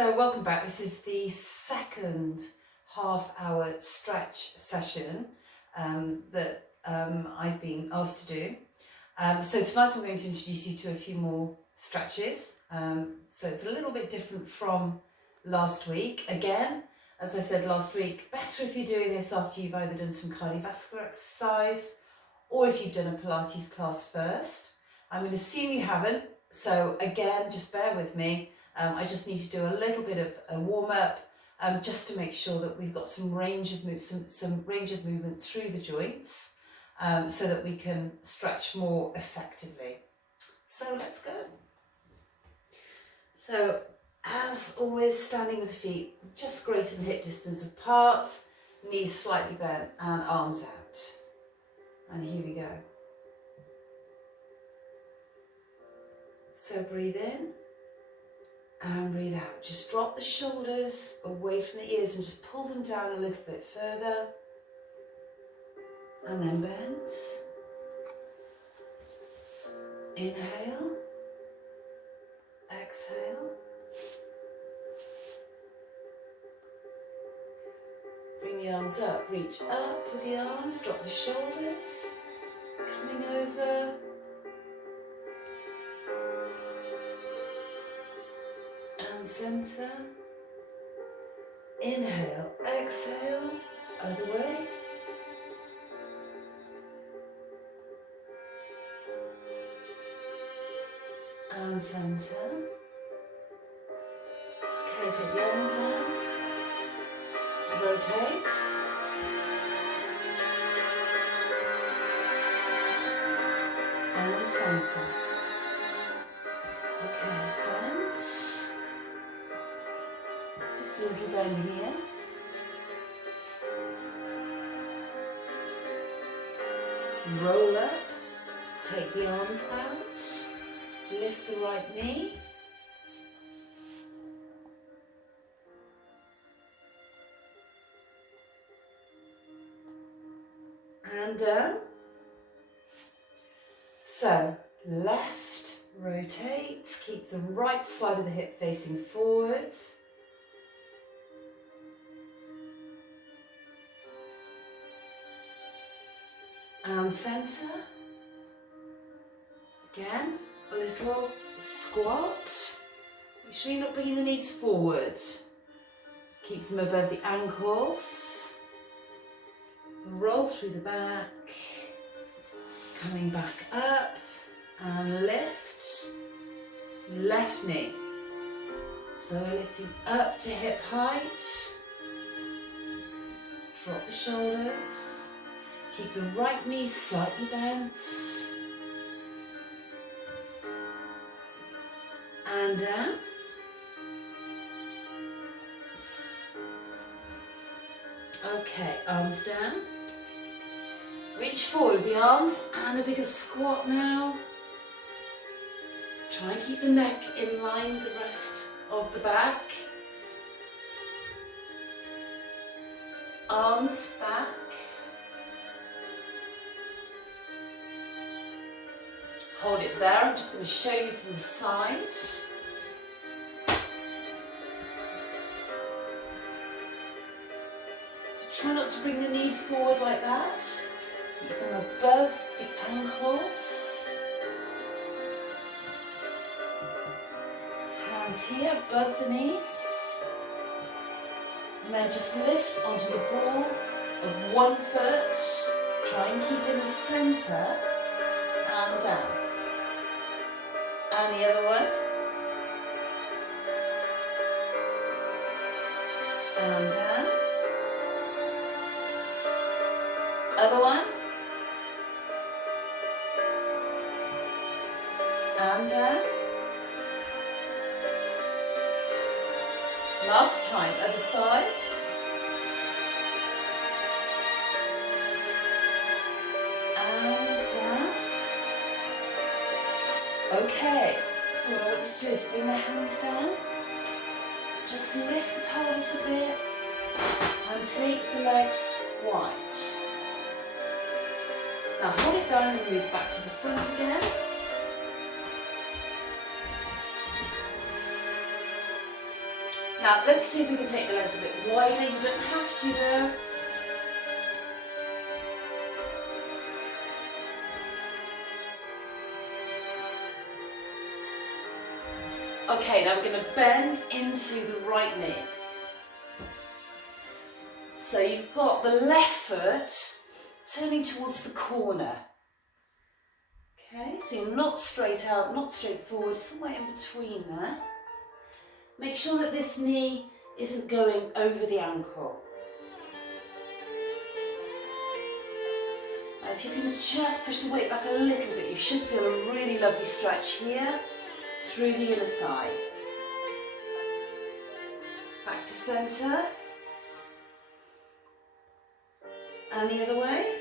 So welcome back. This is the second half-hour stretch session that I've been asked to do. So tonight I'm going to introduce you to a few more stretches. So it's a little bit different from last week. Again, as I said last week, better if you're doing this after you've either done some cardiovascular exercise or if you've done a Pilates class first. I'm going to assume you haven't, so again, just bear with me. I just need to do a little bit of a warm-up just to make sure that we've got some range of movement through the joints so that we can stretch more effectively. So let's go. So as always, standing with the feet just greater than hip distance apart, knees slightly bent and arms out. And here we go. So breathe in. And breathe out. Just drop the shoulders away from the ears and just pull them down a little bit further. And then bend. Inhale. Exhale. Bring the arms up. Reach up with the arms. Drop the shoulders. Coming over. Center. Inhale, exhale, other way. And center. Okay, take the arms out. Rotate. And center. Okay, bend. Just a little bend here. Roll up, take the arms out, lift the right knee. And down. So, left, rotate, keep the right side of the hip facing forwards. And center. Again, a little squat. Make sure you're not bringing the knees forward. Keep them above the ankles. Roll through the back. Coming back up and lift. Left knee. So we're lifting up to hip height. Drop the shoulders. Keep the right knee slightly bent. And down. Okay, arms down. Reach forward with the arms and a bigger squat now. Try and keep the neck in line with the rest of the back. Arms back. Hold it there, I'm just going to show you from the side. Try not to bring the knees forward like that. Keep them above the ankles. Hands here above the knees. And then just lift onto the ball of one foot. Try and keep in the centre and down. And the other one. And down. Other one. And down. Last time, other side. And down. Okay, so what I want you to do is bring the hands down, just lift the pelvis a bit and take the legs wide. Now hold it down and move back to the front again. Now let's see if we can take the legs a bit wider. You don't have to though. Okay, now we're going to bend into the right knee. So you've got the left foot turning towards the corner. Okay, so you're not straight out, not straight forward, somewhere in between there. Make sure that this knee isn't going over the ankle. Now if you can just push the weight back a little bit, you should feel a really lovely stretch here through the inner thigh. Back to centre. And the other way.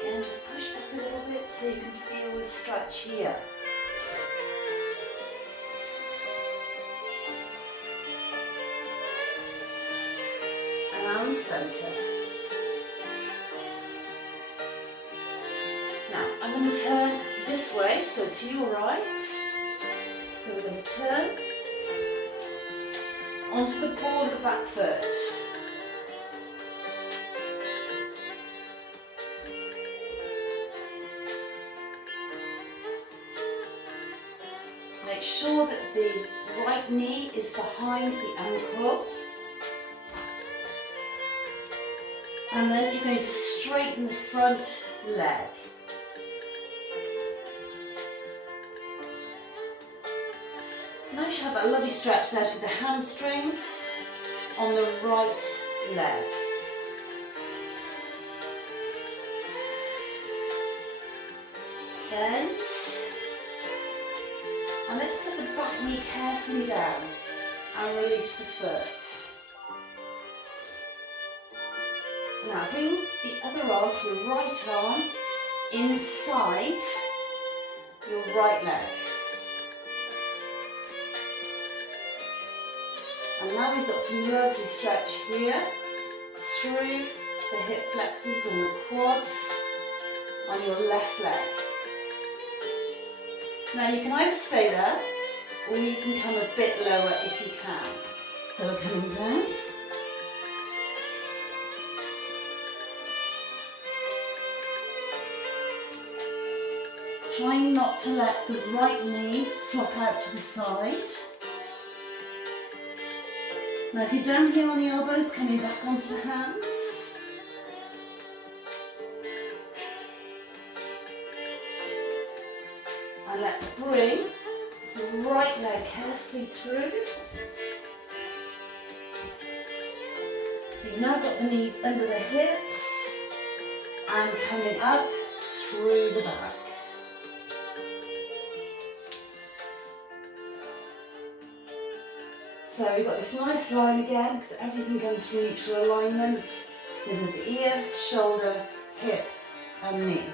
Again, just push back a little bit so you can feel the stretch here. And centre. Now, I'm going to turn this way, so to your right. So we're going to turn onto the ball of the back foot. Make sure that the right knee is behind the ankle. And then you're going to straighten the front leg. So now you should have that lovely stretch out of the hamstrings on the right leg. Bend. And let's put the back knee carefully down and release the foot. Now bring the other arm, so the right arm, inside your right leg. And now we've got some lovely stretch here through the hip flexors and the quads on your left leg. Now you can either stay there or you can come a bit lower if you can. So we're coming down. Trying not to let the right knee flop out to the side. Now if you're down here on the elbows, coming back onto the hands. And let's bring the right leg carefully through. So you've now got the knees under the hips and coming up through the back. So we've got this nice line again because everything comes from neutral alignment with the ear, shoulder, hip and knee.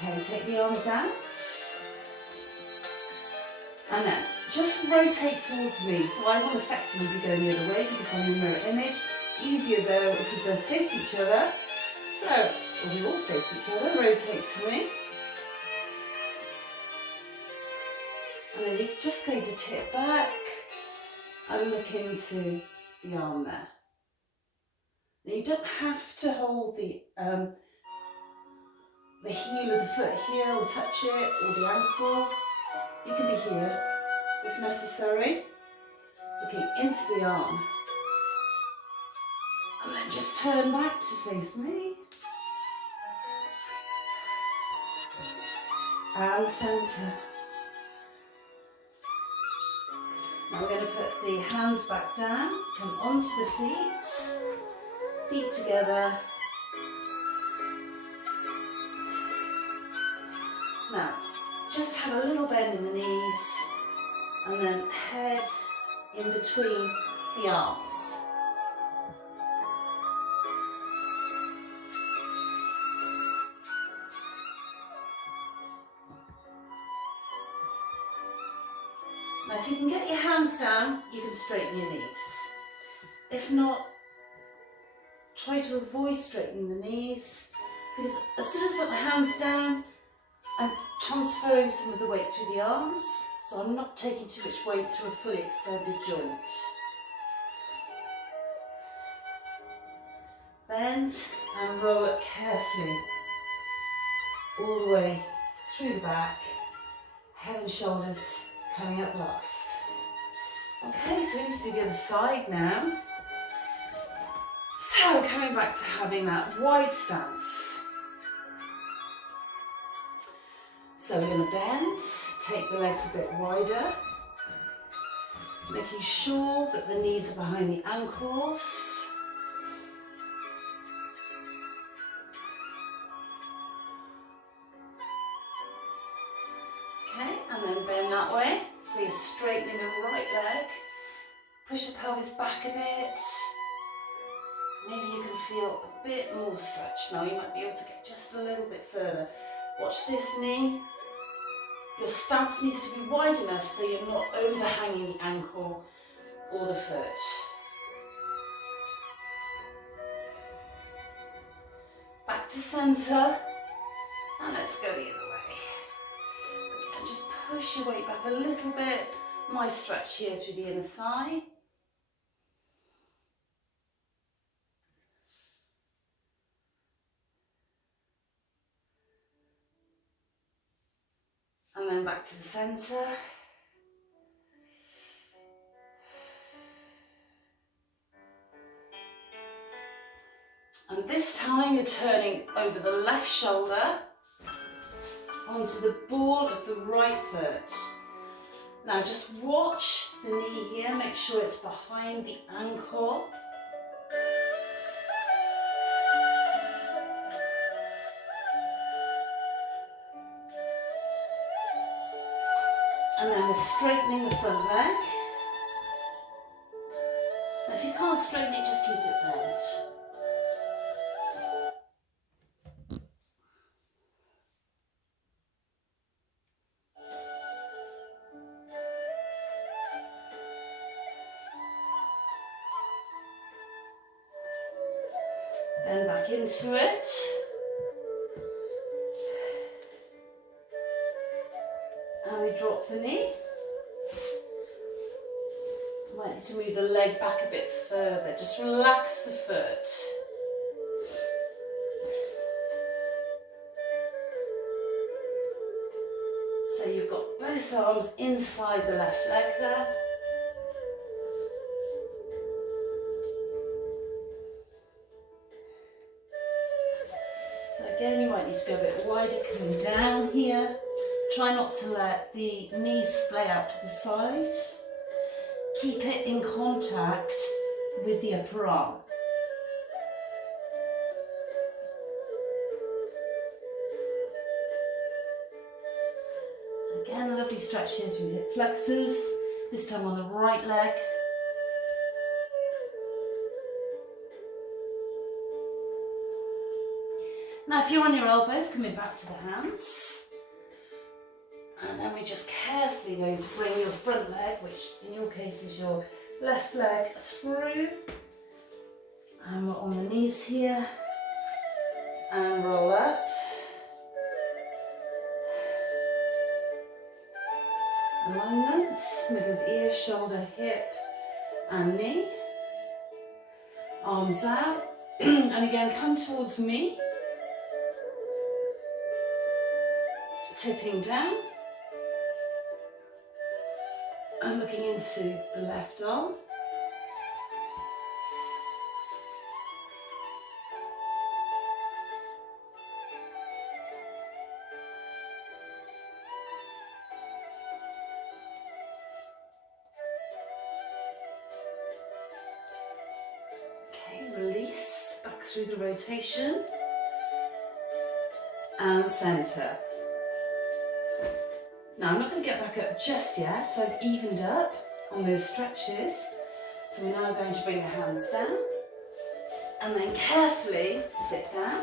Okay, take the arms out. And then just rotate towards me. So I will effectively be going the other way because I'm in mirror image. Easier though if we both face each other. So, or we all face each other, rotate to me. And then you're just going to tip back and look into the arm there. Now you don't have to hold the heel of the foot here or touch it, or the ankle. You can be here if necessary, looking into the arm. And then just turn back to face me. And centre. Now we're going to put the hands back down, come onto the feet together. Now, just have a little bend in the knees and then head in between the arms. Now if you can get your hands down, you can straighten your knees. If not, try to avoid straightening the knees, because as soon as I put my hands down, I'm transferring some of the weight through the arms, so I'm not taking too much weight through a fully extended joint. Bend and roll it carefully, all the way through the back, head and shoulders coming up last. Okay, so let's do the other side now. So coming back to having that wide stance. So we're going to bend, take the legs a bit wider, making sure that the knees are behind the ankles. Okay, and then bend that way. So you're straightening the right leg. Push the pelvis back a bit. Maybe you can feel a bit more stretch now. You might be able to get just a little bit further. Watch this knee. Your stance needs to be wide enough so you're not overhanging the ankle or the foot. Back to centre, and let's go the other way. Again, just push your weight back a little bit. Nice stretch here through the inner thigh. And then back to the centre. And this time you're turning over the left shoulder onto the ball of the right foot. Now just watch the knee here, make sure it's behind the ankle. And then we're straightening the front leg. And if you can't straighten it, just keep it bent. Then back into it. And we drop the knee. Might need to move the leg back a bit further. Just relax the foot. So you've got both arms inside the left leg there. So again, you might need to go a bit wider coming down here. Try not to let the knees splay out to the side. Keep it in contact with the upper arm. So again, a lovely stretch here through hip flexors, this time on the right leg. Now if you're on your elbows, coming back to the hands. And then we're just carefully going to bring your front leg, which in your case is your left leg, through. And we're on the knees here. And roll up. Alignment, middle of ear, shoulder, hip, and knee. Arms out. And again, come towards me. Tipping down. And looking into the left arm. Okay, release back through the rotation. And centre. Now I'm not going to get back up just yet, so I've evened up on those stretches. So we're now going to bring the hands down and then carefully sit down.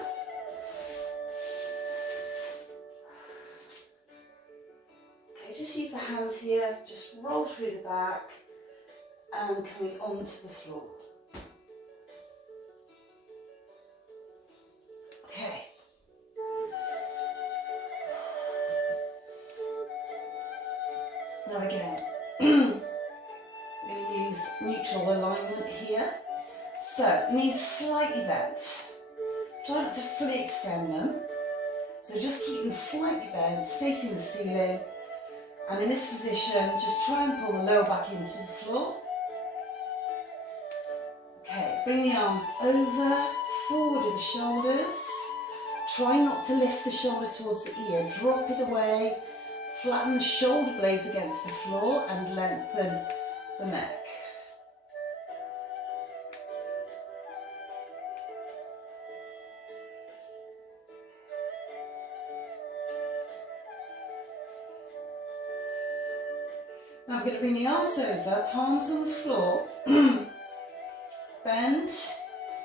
Okay, just use the hands hands here, just roll through the back and coming onto the floor. Okay. Now again, I'm going to use neutral alignment here. So, knees slightly bent. Try not to fully extend them. So just keep them slightly bent, facing the ceiling. And in this position, just try and pull the lower back into the floor. Okay, bring the arms over, forward of the shoulders. Try not to lift the shoulder towards the ear. Drop it away. Flatten the shoulder blades against the floor and lengthen the neck. Now I'm going to bring the arms over, palms on the floor, bend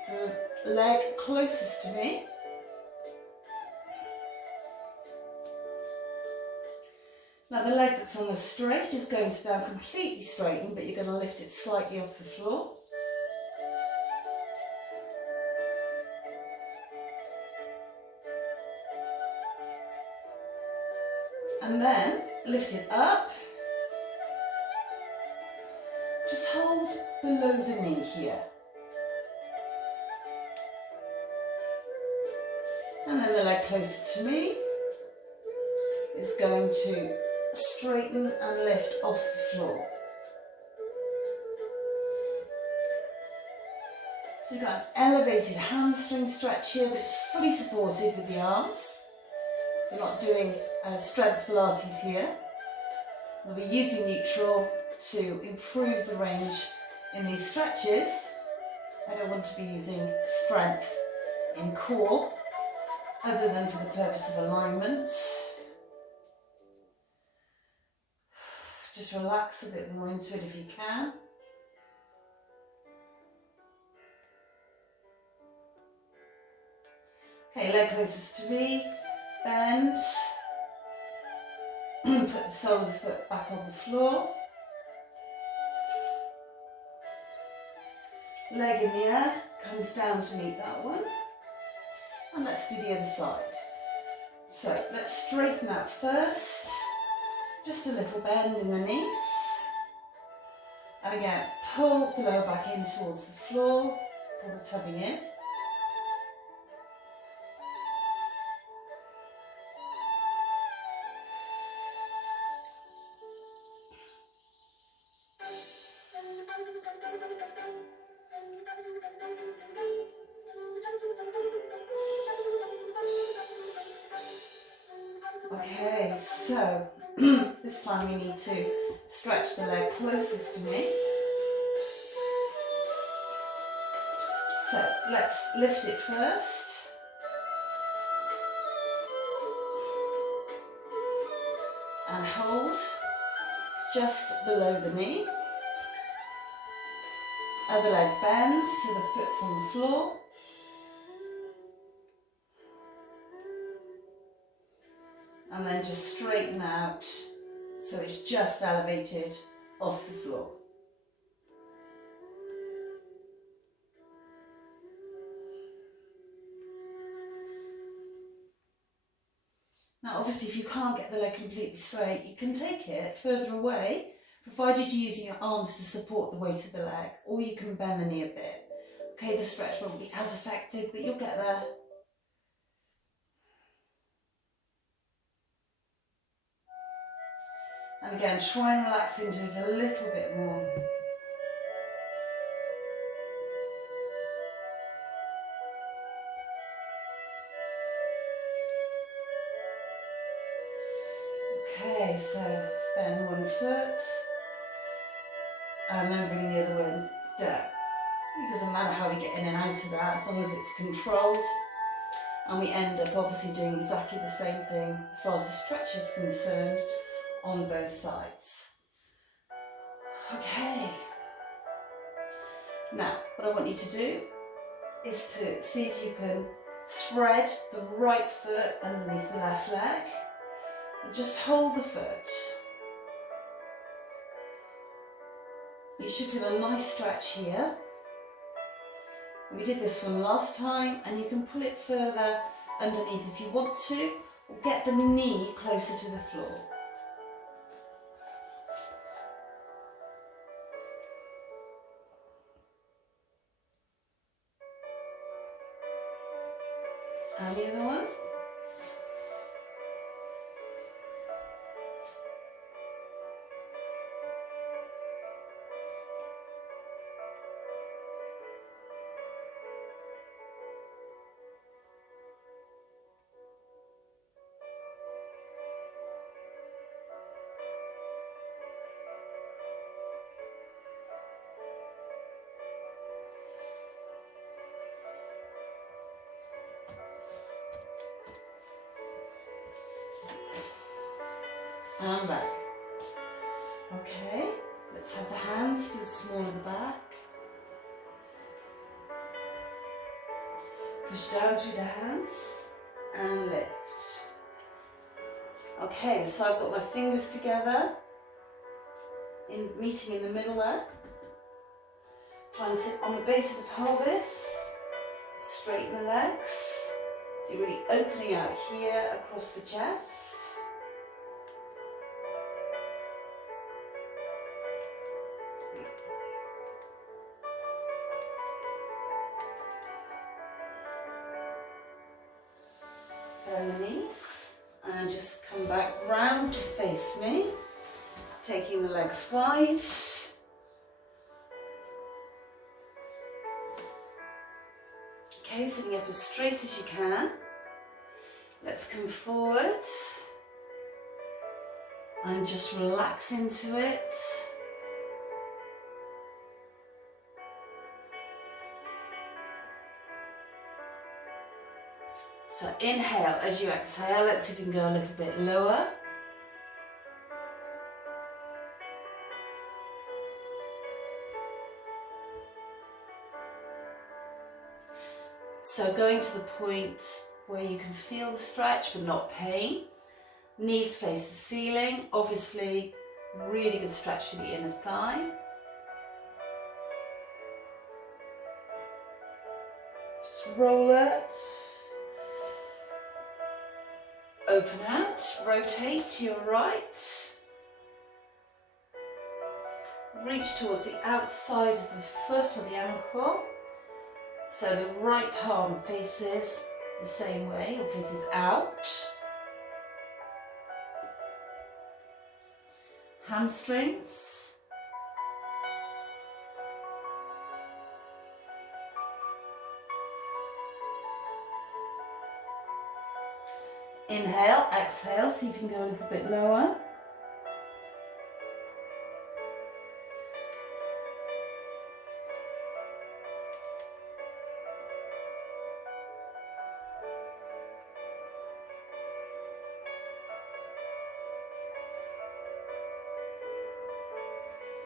the leg closest to me. Now the leg that's almost straight is going to down completely straighten, but you're going to lift it slightly off the floor. And then lift it up. Just hold below the knee here. And then the leg closer to me is going to straighten and lift off the floor. So you've got an elevated hamstring stretch here, but it's fully supported with the arms. So we're not doing strength Pilates here. We'll be using neutral to improve the range in these stretches. I don't want to be using strength in core other than for the purpose of alignment. Just relax a bit more into it if you can. Okay, leg closest to me, bend. Put the sole of the foot back on the floor. Leg in the air, comes down to meet that one. And let's do the other side. So let's straighten out first. Just a little bend in the knees. And again, pull the lower back in towards the floor. Pull the tummy in. Okay, so this time we need to stretch the leg closest to me. So let's lift it first. And hold just below the knee. Other leg bends so the foot's on the floor. And then just straighten out so it's just elevated off the floor. Now obviously if you can't get the leg completely straight, you can take it further away, provided you're using your arms to support the weight of the leg, or you can bend the knee a bit. Okay, the stretch won't be as effective, but you'll get there. And again, try and relax into it a little bit more. Okay, so bend one foot and then bring the other one down. It doesn't matter how we get in and out of that, as long as it's controlled. And we end up obviously doing exactly the same thing as far as the stretch is concerned on both sides. Okay. Now, what I want you to do is to see if you can thread the right foot underneath the left leg. And just hold the foot. You should feel a nice stretch here. We did this one last time, and you can pull it further underneath if you want to, or get the knee closer to the floor. And the other one. And back. Okay, let's have the hands still small at the back. Push down through the hands and lift. Okay, so I've got my fingers together, meeting in the middle there. Try and sit on the base of the pelvis, straighten the legs. So you're really opening out here across the chest. Bend the knees and just come back round to face me, taking the legs wide. Okay, sitting up as straight as you can. Let's come forward and just relax into it. So inhale as you exhale. Let's see if we can go a little bit lower. So going to the point where you can feel the stretch but not pain. Knees face the ceiling. Obviously, really good stretch to the inner thigh. Just roll it. Open out, rotate to your right. Reach towards the outside of the foot or the ankle. So the right palm faces the same way, or faces out. Hamstrings. Inhale, exhale, see if you can go a little bit lower.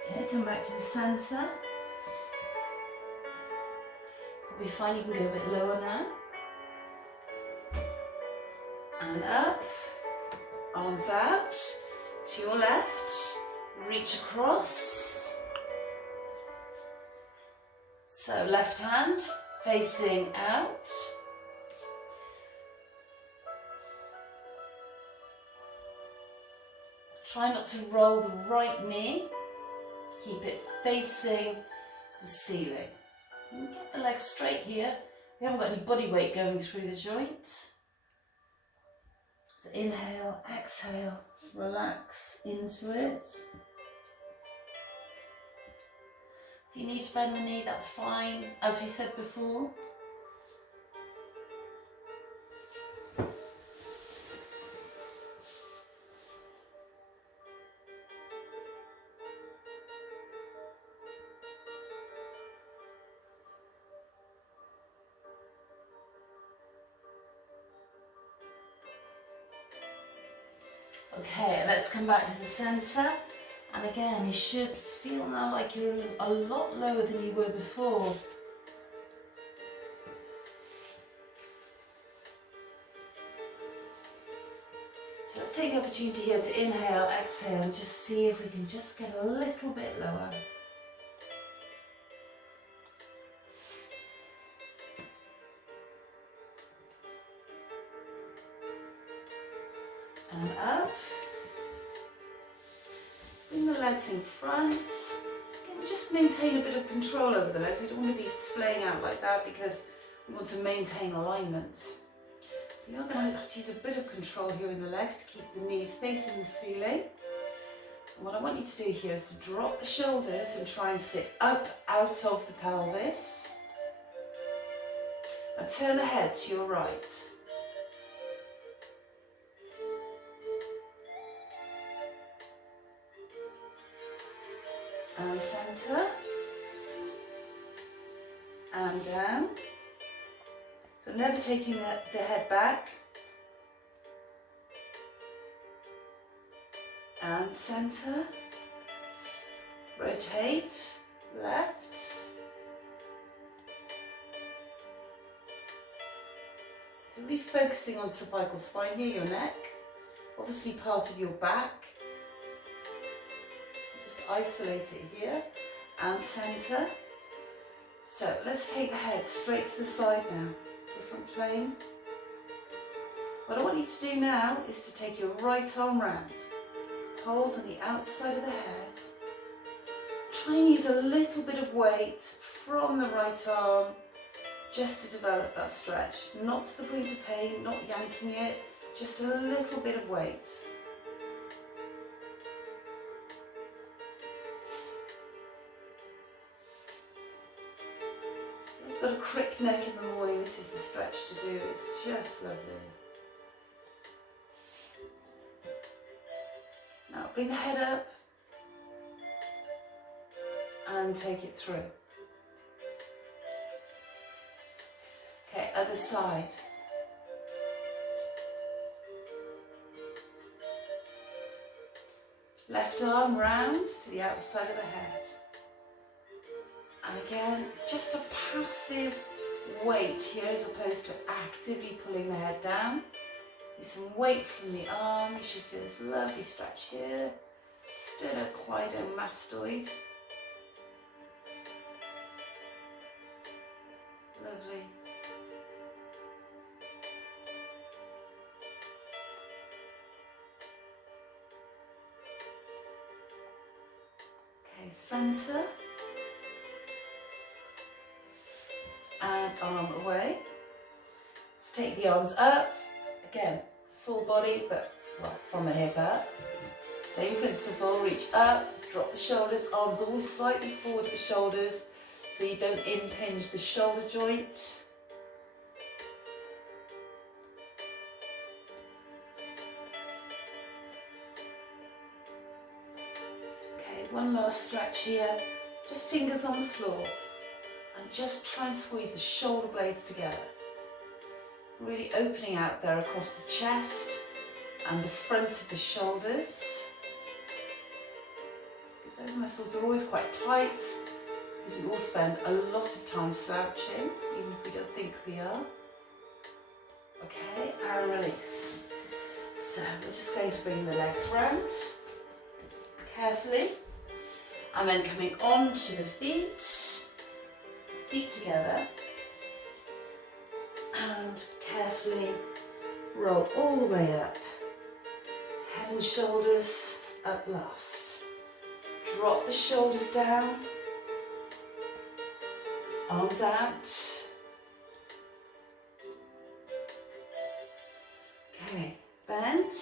Okay, come back to the centre. Probably fine, you can go a bit lower now. And up, arms out, to your left, reach across. So left hand facing out. Try not to roll the right knee, keep it facing the ceiling. And get the legs straight here. We haven't got any body weight going through the joint. So inhale, exhale, relax into it. If you need to bend the knee, that's fine, as we said before. Okay, let's come back to the centre, and again you should feel now like you're a lot lower than you were before. So let's take the opportunity here to inhale, exhale, and just see if we can just get a little bit lower. legs in front. Again, just maintain a bit of control over the legs. We don't want to be splaying out like that because we want to maintain alignment. So you're going to have to use a bit of control here in the legs to keep the knees facing the ceiling. And what I want you to do here is to drop the shoulders and try and sit up out of the pelvis. Now turn the head to your right. And centre. And down. So never taking the head back. And centre. Rotate. Left. So really focusing on cervical spine here, your neck. Obviously part of your back. Just isolate it here. And centre. So let's take the head straight to the side now. Different plane. What I want you to do now is to take your right arm round. Hold on the outside of the head. Try and use a little bit of weight from the right arm just to develop that stretch. Not to the point of pain, not yanking it, just a little bit of weight. I've got a crick neck in the morning, this is the stretch to do, it's just lovely. Now bring the head up and take it through. Okay, other side. Left arm round to the outside of the head. And again, just a passive weight here as opposed to actively pulling the head down. Use some weight from the arm. You should feel this lovely stretch here. Sternocleidomastoid. Lovely. Okay, centre. And arm away. Let's take the arms up. Again, full body, but well, from the hip up. Same principle, reach up, drop the shoulders, arms always slightly forward at the shoulders so you don't impinge the shoulder joint. Okay, one last stretch here, just fingers on the floor and just try and squeeze the shoulder blades together. Really opening out there across the chest and the front of the shoulders. Because those muscles are always quite tight because we all spend a lot of time slouching, even if we don't think we are. Okay, and release. So we're just going to bring the legs round carefully and then coming onto the feet together. And carefully roll all the way up. Head and shoulders up last. Drop the shoulders down. Arms out. Okay, bend.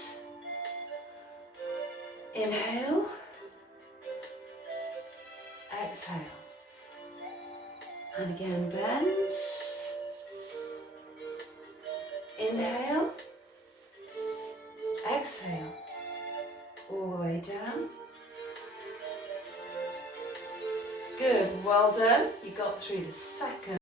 Inhale. Exhale. And again, bend. Inhale, exhale, all the way down. Good, well done. You got through the second